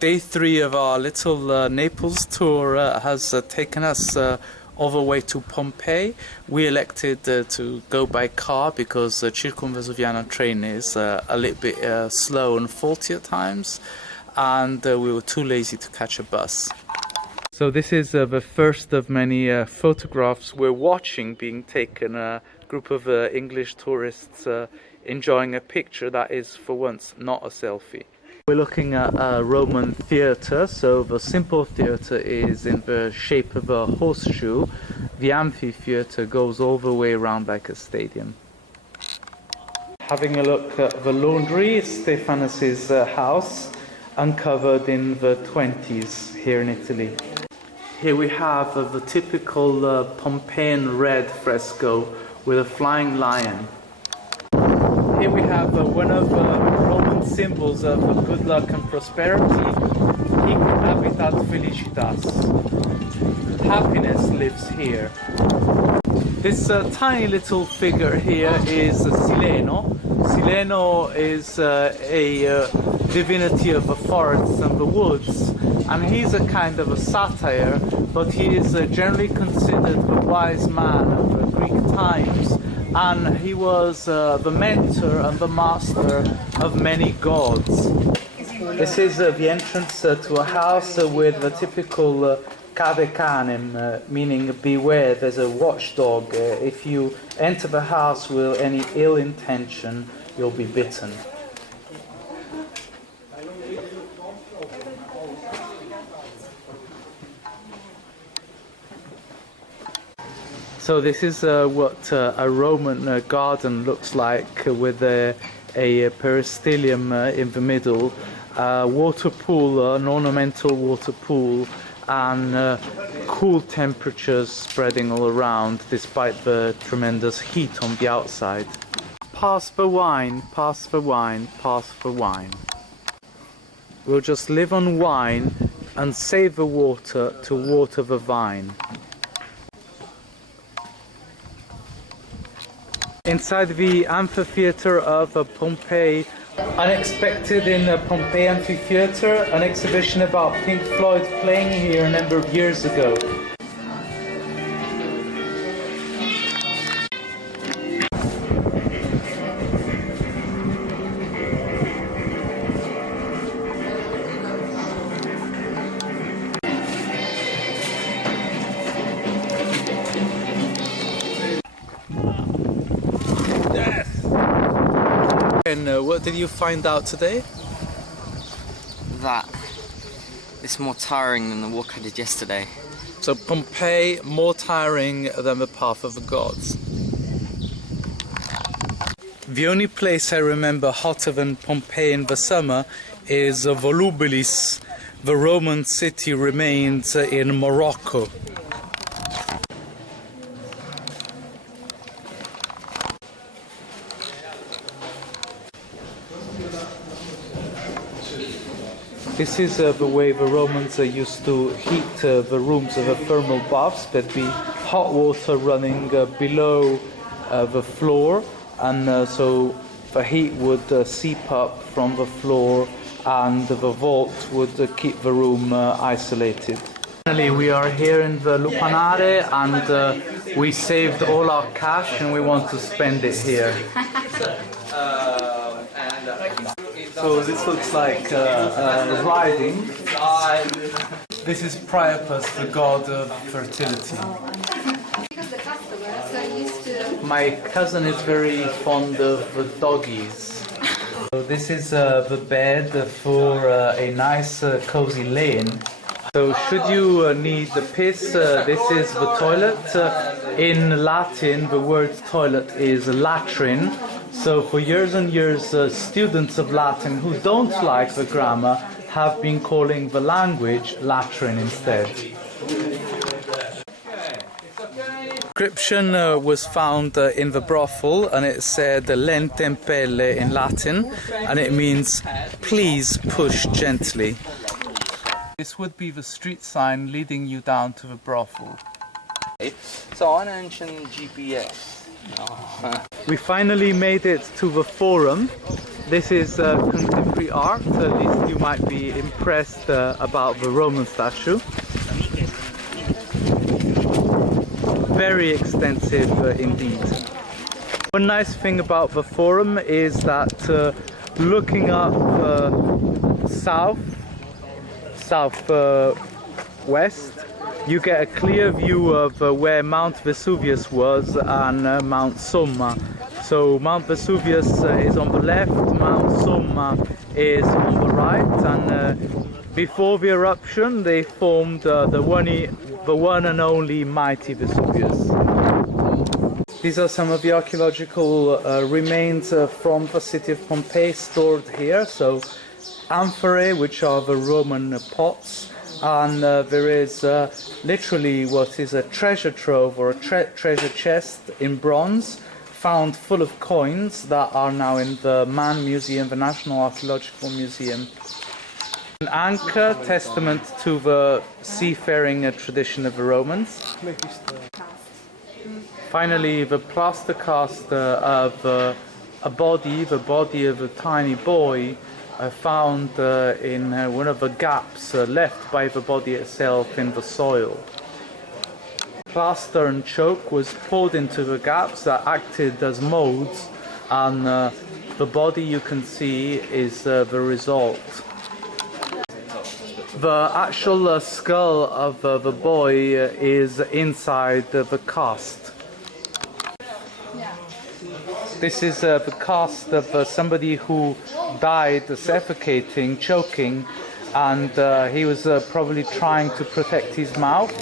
Day 3 of our little Naples tour has taken us all the way to Pompeii. We elected to go by car because the Circumvesuviana train is a little bit slow and faulty at times, and we were too lazy to catch a bus. So this is the first of many photographs we're watching being taken. A group of English tourists enjoying a picture that is for once not a selfie. We're looking at a Roman theatre. So the simple theatre is in the shape of a horseshoe. The amphitheater goes all the way around like a stadium. Having a look at the laundry, Stephanus's house, uncovered in the 20s here in Italy. Here we have the typical Pompeian red fresco with a flying lion. Here we have one of the Roman symbols of good luck and prosperity, Hic habitat felicitas. Happiness lives here. This tiny little figure here is Sileno. Sileno is a divinity of the forests and the woods, and he's a kind of a satire, but he is generally considered the wise man of the Greek times, and he was the mentor and the master of many gods. This is the entrance to a house with the typical cave canem, meaning beware, there's a watchdog. If you enter the house with any ill intention, you'll be bitten. So this is what a Roman garden looks like, with a peristylium in the middle, a water pool, an ornamental water pool, and cool temperatures spreading all around despite the tremendous heat on the outside. Pass the wine, pass the wine, pass the wine. We'll just live on wine and save the water to water the vine. Inside the amphitheater of Pompeii, unexpected in Pompeii Amphitheater, an exhibition about Pink Floyd playing here a number of years ago. And what did you find out today? That it's more tiring than the walk I did yesterday. So Pompeii more tiring than the Path of the Gods. The only place I remember hotter than Pompeii in the summer is Volubilis, the Roman city remains in Morocco. This is the way the Romans used to heat the rooms of the thermal baths. There'd be hot water running below the floor, and so the heat would seep up from the floor, and the vault would keep the room isolated. Finally, we are here in the lupanare, and we saved all our cash and we want to spend it here. So this looks like riding. This is Priapus, the god of fertility. My cousin is very fond of doggies. So this is the bed for a nice cozy lay-in. So should you need the piss, this is the toilet. In Latin, the word toilet is latrine. So for years and years, students of Latin who don't like the grammar have been calling the language latrine instead. Inscription was found in the brothel, and it said "lentempelle" in Latin, and it means "please push gently." This would be the street sign leading you down to the brothel. So on ancient GPS, We finally made it to the Forum. This is contemporary art, at least you might be impressed about the Roman statue. Very extensive indeed. One nice thing about the Forum is that looking up southwest, you get a clear view of where Mount Vesuvius was and Mount Somma. So Mount Vesuvius is on the left, Mount Somma is on the right, and before the eruption they formed the one and only mighty Vesuvius. These are some of the archaeological remains from the city of Pompeii stored here. So amphorae, which are the Roman pots, and there is literally what is a treasure trove or a treasure chest in bronze found full of coins that are now in the Man Museum, the National Archaeological Museum. An anchor, testament to the seafaring tradition of the Romans. Finally, the plaster cast of a body, the body of a tiny boy, found in one of the gaps left by the body itself in the soil. Plaster and choke was poured into the gaps that acted as molds, and the body you can see is the result. The actual skull of the boy is inside the cast. This is the cast of somebody who died suffocating, choking, and he was probably trying to protect his mouth.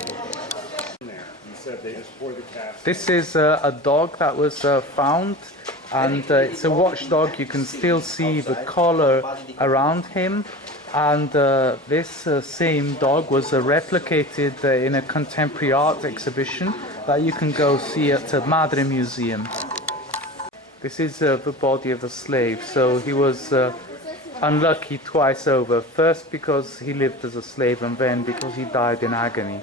This is a dog that was found, and it's a watchdog. You can still see the collar around him, and this same dog was replicated in a contemporary art exhibition that you can go see at the Madre Museum. This is the body of a slave, so he was unlucky twice over. First because he lived as a slave, and then because he died in agony.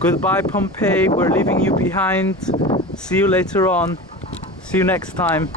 Goodbye Pompeii, we're leaving you behind. See you later on. See you next time.